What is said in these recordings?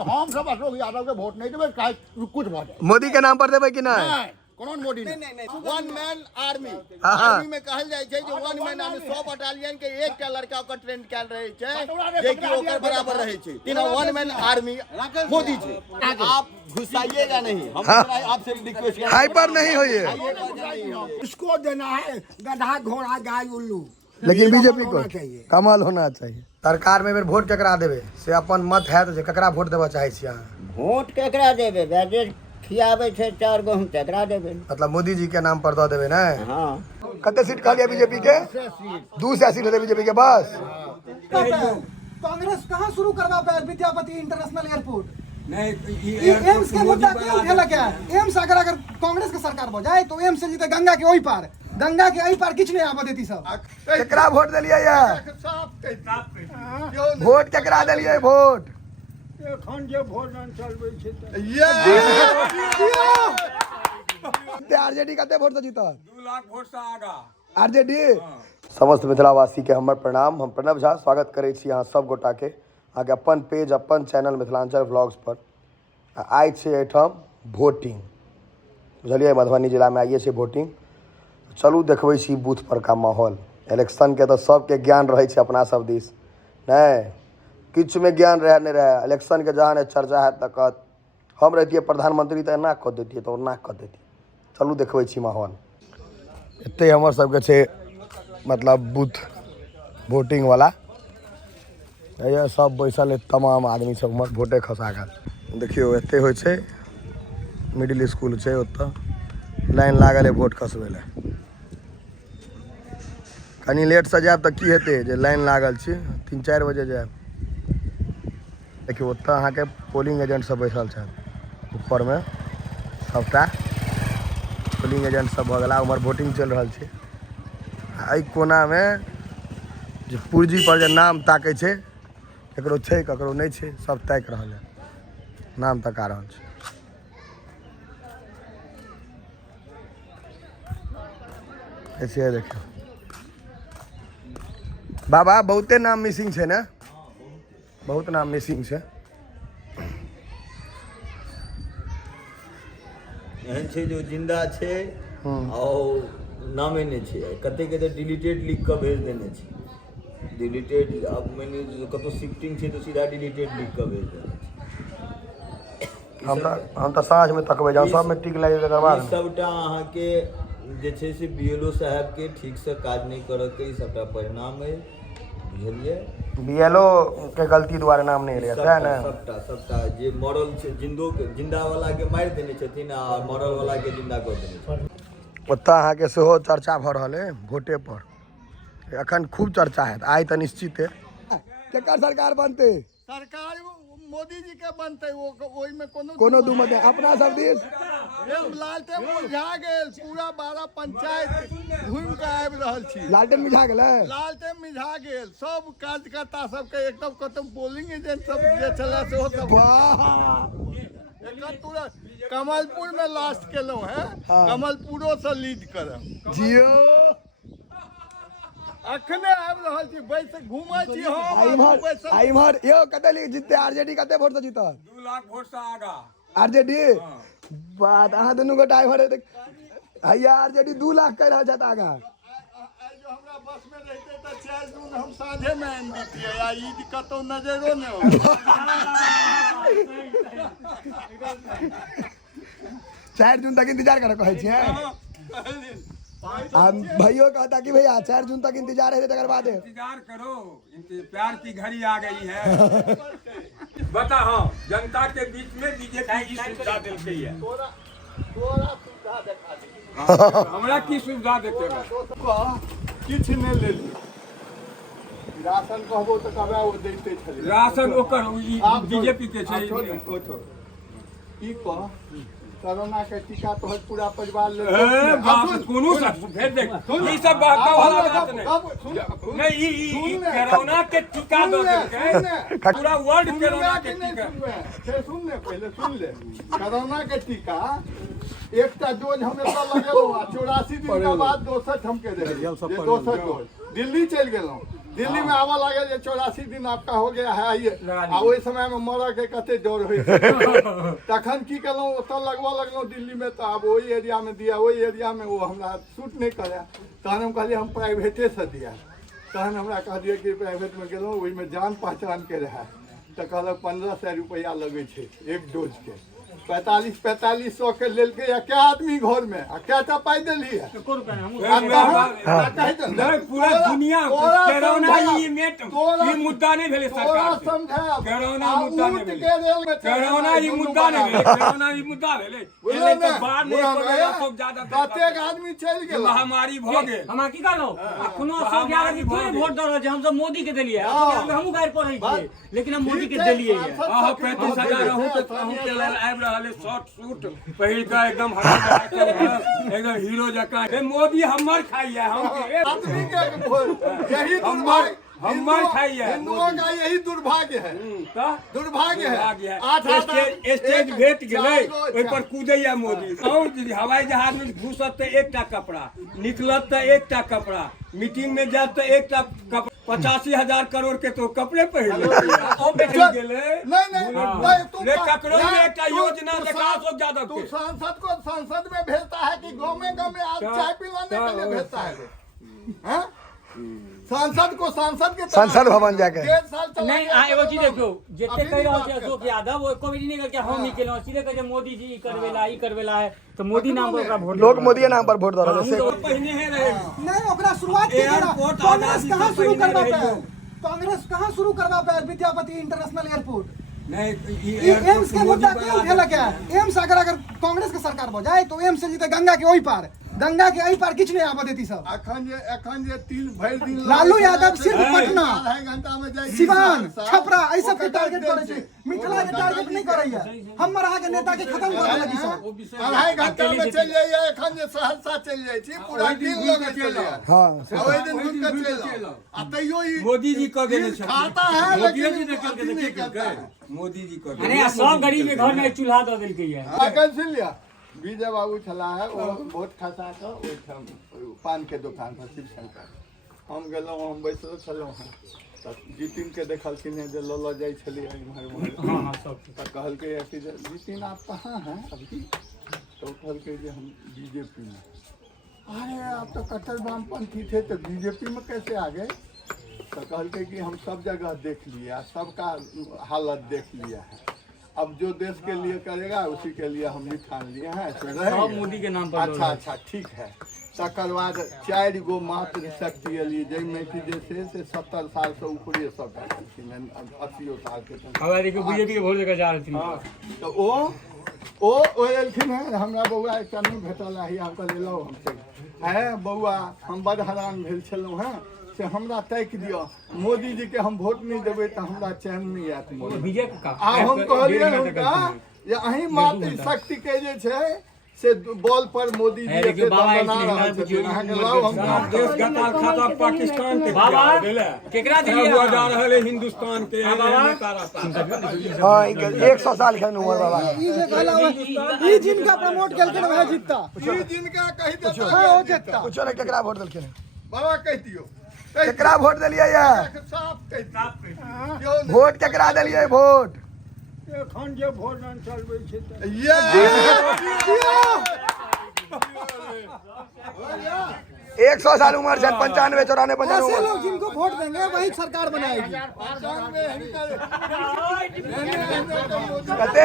हम सब अशोक यादव के वोट नहीं देवे, काहे कुछ भऽ जाए। मोदी के नाम पर देबै कि नहीं? कौन मोदी नहीं। वन मैन आर्मी, आर्मी में कहल जाय छै जे वन मैन आर्मी 100 बटालियन के एकटा लड़का ओकर ट्रेन कैल रहे छै जे कि ओकर बराबर रहे छै। तीनों वन मैन आर्मी मोदी छै। आप घुसाइएगा नहीं, हम आपसे रिक्वेस्ट हाई पर नहीं होइए। इसको देना है गधा घोड़ा गाय उल्लू, लेकिन बीजेपी को कमल होना चाहिए। सरकार में वोट केकरा देवे से अपन मत है तो केकरा वोट देवा चाहे छी अहाँ? वोट केकरा देवे? जे खियाबे छै 4 गो हम तेकरा देवे। मतलब मोदी जी के नाम पर दो देवे ना? हां। कते सीट कहलिए बीजेपी के? 200 सीट है बीजेपी के बस। कांग्रेस कहां शुरू करवा पाए विद्यापति इंटरनेशनल एयरपोर्ट? नहीं एम्स के मुद्दा क्यों उठेला क्या? एम्स अगर कांग्रेस के सरकार हो जाए तो एम्स से जीते गंगा के ओई पार, गंगा के एई पार किछ नहीं आबा देती सब। केकरा वोट देलिए या? वोट केकरा देलिए वोट? एखन जे भोजन चलबै छै आरजेडी कते वोट से जीता? 2 लाख वोट से आगा आरजेडी। समस्त मिथिलावासी के हमर प्रणाम। हम प्रणव झा स्वागत करै छी अहाँ सब गोटा के आगे अपन पेज अपन चैनल मिथिलांचल व्लॉग्स पर। आइ छै एहिठाम वोटिंग, बुझलिए मधुबनी जिला में आइए छै वोटिंग। चलू देखबै छी बूथ पर का माहौल। इलेक्शन के तो सबके ज्ञान रहे छै अपना सब दिस, नहीं किछ में ज्ञान रहे नहीं रहे। इलेक्शन के जहाँ चर्चा है तक हम रहतिए प्रधानमंत्री तो एना कऽ देतिए तो ओना कऽ देतिए। चलू देखबै छी माहौल। एते हमर सबके छै मतलब बूथ वोटिंग वाला, ये सब बैसल है तमाम आदमी सब हमर वोटे खसा गल। देखियो एते होइ छै मिडिल स्कूल छै, ओतऽ लाइन लागल है वोट खसबै लए। कनी लेट से जाएब तऽ की हेतै जे लाइन लागल छै, 3-4 बजे जाएब। देखियो ओतऽ अहाँके पोलिंग एजेंट सब बैसल छथि ऊपर में, सबटा पोलिंग एजेंट सब भऽ गेला। उमहर वोटिंग चलि रहल छै। एहि कोना में जे पुर्जी पर जे नाम ताकै छै, ककरो छै ककरो नहीं छै, सब ताकि रहल है, नाम तका रहल छै। ऐसे देखियो बाबा बहुते नाम मिसिंग छै ने, बहुत नाम मिसिंग छै। एहन छै जो जिंदा छै और नामे नहीं छै, कते के तो डिलीटेड लिख के भेज देने छै। डिलीटेड अब मैंने कतो शिफ्टिंग छै तो सीधा डिलीटेड लिख के भेज देने छै। हम तो साँझ में तकबै जाऊ सब में टिक लागि तकर बाद सबटा अहाँ के जे छै से बीएलओ साहब के ठीक से काज नहीं करऽ के सबटा परिणाम है, बुझलिए? बीएलओ के गलती द्वारा नाम नहीं रहे है ना? सबटा जे मरल छै जिंदा वाला के मारि देने छथिन आ मरल वाला के जिंदा कर देने छथिन। ओतऽ अहाँके सेहो चर्चा भऽ रहल है वोटे पर, एखन खूब चर्चा है। आइ तऽ निश्चित है केकर सरकार बनते? सरकार मोदी जी के बनते, ओई में कोनो दू मत अपना सब दिस लालटेन बुझा गेल, पूरा 12 पंचायत घूम के आबि रहल छी। लालटेन मिझा गेलै, लालटेन मिझा गेल, सब कार्यकर्ता सबके एकदम खत्म। पोलिंग एजेंट सब जे छले सेहो सब तुरंत कमलपुर में लास्ट केलहुं है। कमलपुरो से लीड करब जियो अखने आबि रहल छी, बैस घूमै छी हम। इमहर यो कते जीतते आरजेडी कते वोट से जीतत? 2 लाख वोट से आगा आरजेडी। बात अहाँ दुनू गोटा इमहर हैया आरजेडी 2 लाख कह रहल छथि आगा। जो हमरा बस में रहते त 4 जून हम साझे में आनि दितियै, आ ई कतौ नजरो न हो। 4 जून तक इंतजार करऽ कहै छियै? हम भाइयों कहता कि भैया 4 जून तक इंतजार है, तकर बाद इंतजार करो, प्यार की घड़ी आ गई है। बता हाँ, जनता के बीच में बीजेपी की सुविधा देते है। तोरा सुविधा देखा दी। हमरा की सुविधा देते है? किछ नहीं लेली, राशन कहबो तो कहबे ओ दैते छले। राशन ओकर बीजेपी के छै। ई कह कोरोना के टीका तो पूरा परिवार ले कोनो सब भेज दे। ई सब बहका वाला बात नहीं। नहीं ई कोरोना के टीका दो देलकै, पूरा वर्ल्ड कोरोना के टीका। सुन ले, पहले सुन ले। कोरोना के टीका एकटा डोज हम एतऽ लगेलहुँ, 84 दिन के बाद दोसर हमके दे। दोसर डोज दिल्ली चलि गेलहुँ, दिल्ली में आवा लगे जे 84 दिन आपका हो गया है आइए आ ओहि समय में मरऽ के कते डर होइ तखन की केलहुँ ओतऽ लगलहुँ दिल्ली में तऽ आब ओहि एरिया में दिया ओहि एरिया में वो हमरा सूट नहीं करे तहन हम कहलिए हम प्राइवेटे से दिया तहन हमरा कहलिए कि प्राइवेट में गेलहुँ ओहिमे जान पहचान के रहे तऽ कहलक 1500 रुपया लगे छे एक डोज के 4500 के लेल के या क्या आदमी घर में आ क्या पाई देली है पूरा दुनिया कोरोना ये मुद्दा नहीं भेले सरकार कोरोना मुद्दा नहीं भेले कोरोना ये मुद्दा नहीं भेले कोरोना ये मुद्दा भेले एले तो बाहर नहीं कोरोना सब ज्यादा कतेक आदमी चल गेल महामारी भ गेल हम की कहलो अखनो 111 के थोड़े वोट दऽ रहल छै हम सब मोदी के देलिए हमहु गायर पढ़ै छियै लेकिन हम मोदी के देलिए हां 35000 रहू के लेल आबि रहल है शॉर्ट सूट पहिल का एकदम एकदम हीरो जका मोदी हमर खाइए आदमी के यही दुर्भाग्य हमर खाइए हिंदुओं का यही दुर्भाग्य है दुर्भाग्य है 8 स्टेज भेट गेलै ओइ पर कूदैया मोदी और हवाई जहाज में घुसत त एकटा कपड़ा निकलत त एकटा कपड़ा मीटिंग में जात त एकटा कपड़ा 85,000 करोड़ के तो कपड़े पहन ओ बैठ गेले नहीं तू ककरो में एकटा योजना देखा सो ज्यादा तू सांसद को संसद में भेजता है कि गांव में आप चाय पिलाने के लिए भेजता है हैं सांसद को सांसद के संसद भवन जाके 1.5 साल नहीं एगो चीज देखो जते कह रहल छै अशोक यादव वो कभी नहीं करके हम नहीं केलौ सीधे कहे मोदी जी ई करवेला है तो मोदी नाम पर ओकरा वोट लोग मोदी नाम पर वोट दऽ रहल छै पहिने है रहे नहीं ओकरा शुरुआत के कांग्रेस कहां शुरू करबा पे कांग्रेस कहां शुरू करबा पे विद्यापति इंटरनेशनल एयरपोर्ट नहीं एम्स के मुद्दा क्यों उठेलक है एम्स अगर कांग्रेस के सरकार भ जाए तो एम्स से जीते गंगा के ओई पार गंगा के एहि पार किछ नहीं आबऽ देती सब अखन जे 3 भरि दिन लालू यादव सिर्फ पटना आधा घंटा में जाई सिवान छपरा ऐ सब के टारगेट करे छै मिथिला के टारगेट नहीं करैया हमर अहाँ के नेता के खत्म कर लगी सब आधा घंटा में चल जाइए अखन जे सहरसा चल जाई छी पूरा दिन लगे चल हां ओइ दिन घूम के चल आ तैयो ई मोदी जी कह देने छै खाता है मोदी जी ने करके देखिए मोदी जी कह अरे सब गरीब के घर में चूल्हा दऽ देलकै है अखन सुन लिया विजय बाबू छला है वो बहुत खसा के ओइठाम पान के दुकान पर शिव शंकर हम गेलहुँ हम बैसल छलहुँ हैं तऽ जितिन के देखलखिन जे लऽ जाइ छलियै इम्हर तऽ कहलकै कि जितिन आप कहाँ हैं अभी तो कहलकै जे हम बीजेपी में अरे आप तो कट्टर वामपंथी थे तो बीजेपी में कैसे आ गए तो कहलकै कि हम सब जगह देख लिया सबका हालत देख लिया है अब जो देश के लिए करेगा उसी के लिए हम भी ठान लिए हैं सब मोदी के नाम पर अच्छा ठीक है तकर बाद 4 गो मात्र शक्ति एलिए जाहिमे कि जे छै से 70 साल से ऊपरे सब छलखिन 80 साल के हवा देखियो बीजेपी के वोट देकर जा रहथिन तो ओ एलखिन है हमरा बौआ एकटा नहीं भेटल है हम कहलिए लो हम चल है बौआ हम बड़ हैरान भेल छलहुँ हैं से हमरा तैक दियो मोदी जी के हम वोट नहीं देबै तऽ हमरा चैन नहीं आयत बीजेपी का हम कहलिए हुनका जे अहीं मात्र शक्ति के जे छै से बॉल पर मोदी जी के बना रहल छथिन अहाँ के लाओ हम देश गतार खाता पाकिस्तान के बाबा केकरा दिलिए हुआ जा रहल है हिंदुस्तान के नेता रहता हां 100 साल के उम्र बाबा ई जे कहला ई जिनका प्रमोट केलकै वह जीतता ई जिनका कहि देता हां ओ जीतता कुछो ने केकरा वोट देलखिन बाबा कहि दियो केकरा वोट देलियै या साफ कहि वोट केकरा देलियै वोट एखन जे वोट न चलबै छै ये 100 साल उम्र छै 95 94 ऐसे लोग जिनको वोट देंगे वही सरकार बनाएगी कते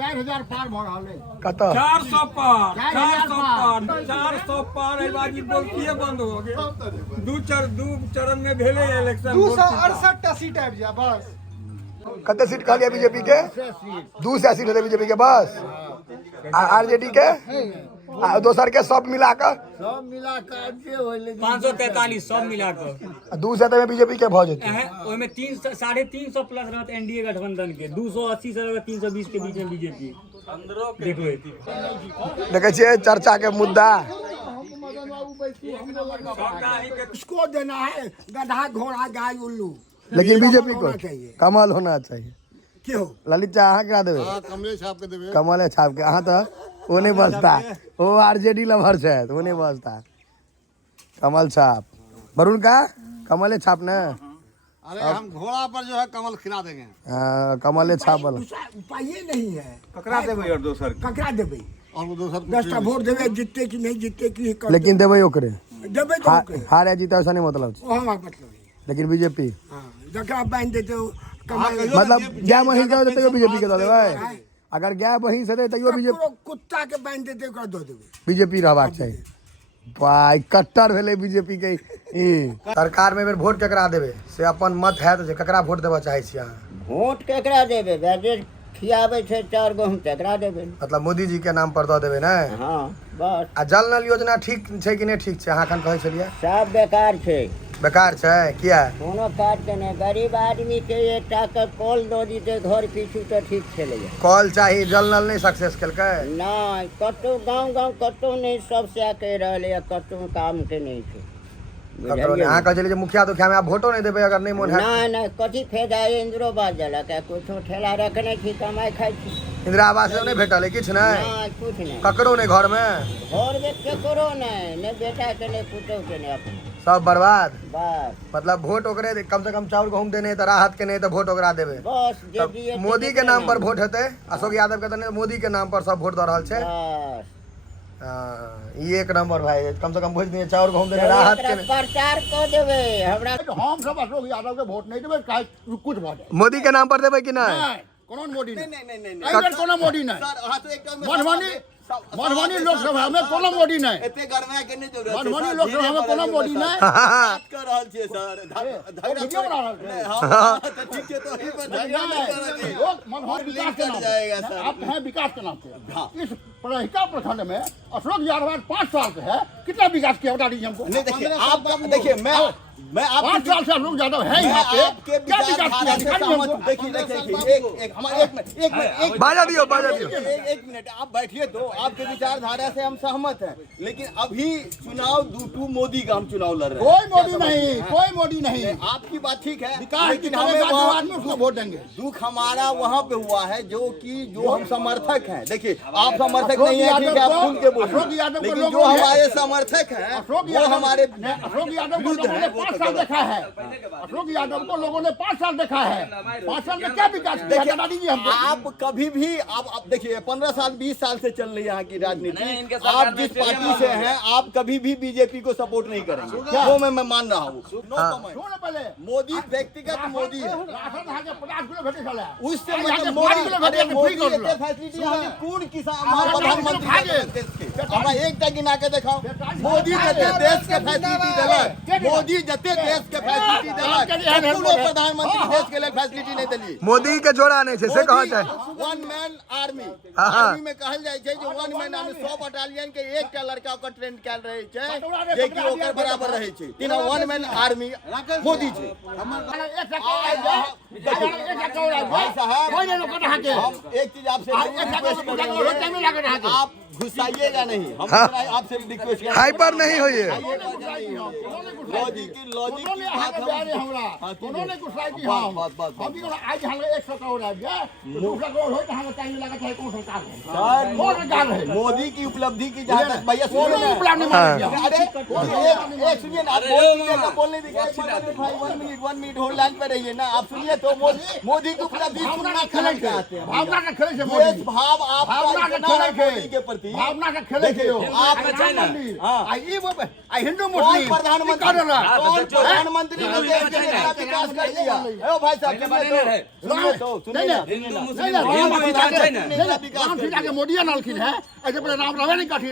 4000 पार भ रहल है कत 400 पार एहि बाजी बोलतिए बंद हो गए दू चरण में भेले इलेक्शन 268 टा सीट आबि जा बस कते सीट कहलिए बीजेपी के 200 सीट है बीजेपी के बस आरजेडी के दोसर के सब मिला कर 543 सब मिला कर 200 में बीजेपी के भ जेतै ओय में 350 प्लस रहत एनडीए गठबंधन के 280 से 320 के बीच में बीजेपी देखो देखे छियै चर्चा के मुद्दा उसको देना है गधा घोड़ा गाय उल्लू लेकिन बीजेपी को कमल होना चाहिए क्यों ललित चा अहाँ क्या देवे कमले छाप के देवे कमल छाप के अहाँ तो वो नहीं बसता वो आरजेडी लवर है तो वो नहीं बसता कमल छाप वरुण का कमले छाप ना। अरे हम घोड़ा पर जो है कमल खिला देंगे। कमले छाप वाला उपाय नहीं है ककरा देबै और दोसर ककरा देबै और वो दोसर 10टा वोट देबै जीतते कि नहीं जीतते कि लेकिन देबै ओकरे देबै तो ओकरे। हार या जीता ऐसा नहीं मतलब ओ हमारा मतलब है। लेकिन बीजेपी हाँ जकरा बांध देते हो कमल मतलब गाय मही के देते बीजेपी के दे देबै। अगर गाय मही से दे तैयो बीजेपी ककरो कुत्ता के बांध देते ओकरा दऽ देबै। बीजेपी रहबाक चाहिए। भाई कट्टर भेले बीजेपी के सरकार में बेर वोट केकरा देबे से अपन मत है तो केकरा वोट देबा चाहे छी अहाँ। वोट केकरा देबै बैजेट खियाबै छै 4 गो हम तेकरा देबै। मतलब मोदी जी के नाम पर दऽ देबे ना। हाँ बस आ जल नल योजना ठीक छै कि नहीं ठीक छै अहाँ एखन कहै छलियै। सब बेकार छै बेकार छै किया। कोनो काज के नहीं गरीब आदमी के एकटा के कॉल दऽ दीते घर पीछू तो ठीक छलै। कॉल चाही जल नल नहीं सक्सेस केलकै। नहीं कतौ गाँव कतौ नहीं सब से कह रहले है कतौ काम के नहीं छै। अहाँ कहै छलियै जे मुखिया दुखिया में आप वोटो नहीं देबै अगर नहीं मोन है। नहीं नहीं कथी फायदा है इंद्रोबाद जला के कुछो ठेला रखने छी कमाई खाई छी। इंदिरा आवास नहीं भेटल है किछ नहीं नहीं कुछ नहीं ककरो नहीं घर में घर में केकरो नहीं बेटा के नहीं पुतौ के नहीं अपन सब बर्बाद। बस मतलब वोट ओकरे कम से कम चाउर गहूम देने तो राहत के नहीं तो वोट ओकरा देबे। बस जे तब दिए मोदी के नाम पर वोट हेतै अशोक यादव के तो नहीं मोदी के नाम पर सब वोट दऽ रहल छै। बस ये एक नंबर भाई कम से कम बुझ दिए चाउर गहूम देने राहत के नहीं। प्रचार कऽ देबै हमरा हम सब अशोक यादव के वोट नहीं देबै काहे कुछ भऽ जाए। मोदी के नाम पर देबै कि नहीं। नहीं कोनो मोदी नहीं नहीं एहि बेर कोनो मोदी नहीं। सर अहाँ तो एकटा मधुबनी लोकसभा में कोनो मोदी नहीं। एते गरमा के नहीं जरूरत छै। मधुबनी लोकसभा में कोनो मोदी नहीं। बात कर रहल छियै सर वीडियो बना रहल छियै। हां तो ठीक है तो ही पर लोग मधुबनी विकास के नाम जाएगा सर। आप हैं विकास के नाम से इस प्रहिका प्रखंड में अशोक यादव 5 साल से है कितना विकास किया बता दीजिए हमको। नहीं देखिए आप देखिए मैं आप 5 साल से अशोक यादव है यहाँ पे आपके क्या विकास किया दिखाइए हमको। देखिए एक हमारे एक मिनट बाजा दियो एक मिनट आप बैठिए तो आपके विचारधारा से हम सहमत हैं लेकिन अभी चुनाव दूटू मोदी का हम चुनाव लड़ रहे हैं। कोई मोदी नहीं कोई मोदी नहीं। आपकी बात ठीक है विकास लेकिन की हमें जो आदमी उसको वोट देंगे। दुख हमारा वहाँ पे हुआ है जो हम समर्थक हैं। देखिए आप समर्थक नहीं है ठीक है आप खुल के बोलिए लेकिन जो हमारे समर्थक हैं वो हमारे अशोक यादव को लोगों ने 5 साल देखा है। अशोक यादव को लोगों ने 5 साल देखा है। 5 साल में क्या विकास किया बता दीजिए हमको। आप कभी भी आप देखिए 15 साल 20 साल से चल रही है यहाँ की राजनीति। आप जिस पार्टी से हैं आप कभी भी बीजेपी को सपोर्ट नहीं करेंगे वो मैं मान रहा हूँ। पहले मोदी व्यक्तिगत मोदी है राशन यहाँ के 50 किलो भेटे चला उससे यहाँ के मतलब 50 किलो भेटे मोदी फ्री कर एते फैसिलिटी यहाँ के कौन किसान प्रधानमंत्री हमरा एकटा गिना के दिखाओ मोदी जते देश के फैसिलिटी देलक मोदी जते देश के फैसिलिटी देलक कोनो प्रधानमंत्री देश के लिए फैसिलिटी नहीं देली। मोदी के जोड़ा नहीं छै से कहै छै। वन मैन आर्मी में कहल जाइ छै जे वन मैन आर्मी 100 बटालियन के एकटा लड़का ओकर ट्रेन कैल रहे छै जे कि ओकर बराबर रहे छै। तीनों वन मैन आर्मी मोदी छै। भाई साहब हम एक चीज आपसे आप घुसाइएगा नहीं हम आपसे रिक्वेस्ट करें हाइपर नहीं होइए। लॉजिक की बात हम उन्होंने गुस्सा की हाँ हम भी आज हम 100 करोड़ आ गया 200 करोड़ हो तो हमें टाइम लगा चाहे कौन सरकार है कौन सरकार है। मोदी की उपलब्धि की जहाँ तक भैया उन्होंने उपलब्धि मान लिया। अरे एक सुनिए ना आप बोलने दीजिए 1 मिनट होल्ड लाइन पे रहिए ना आप सुनिए तो मोदी की उपलब्धि सुनना खलक चाहते हैं। भावना का खेले से ये भाव आपका भावना का इतना है खेले मोदी के प्रति भावना का खेले से आप हिंदू कौन मुस्लिम प्रधानमंत्री ने देश के लिए विकास कर दिया। ओ भाई साहब सुनिए तो मोदी नालखिन है ऐसे राम रवे नहीं कठी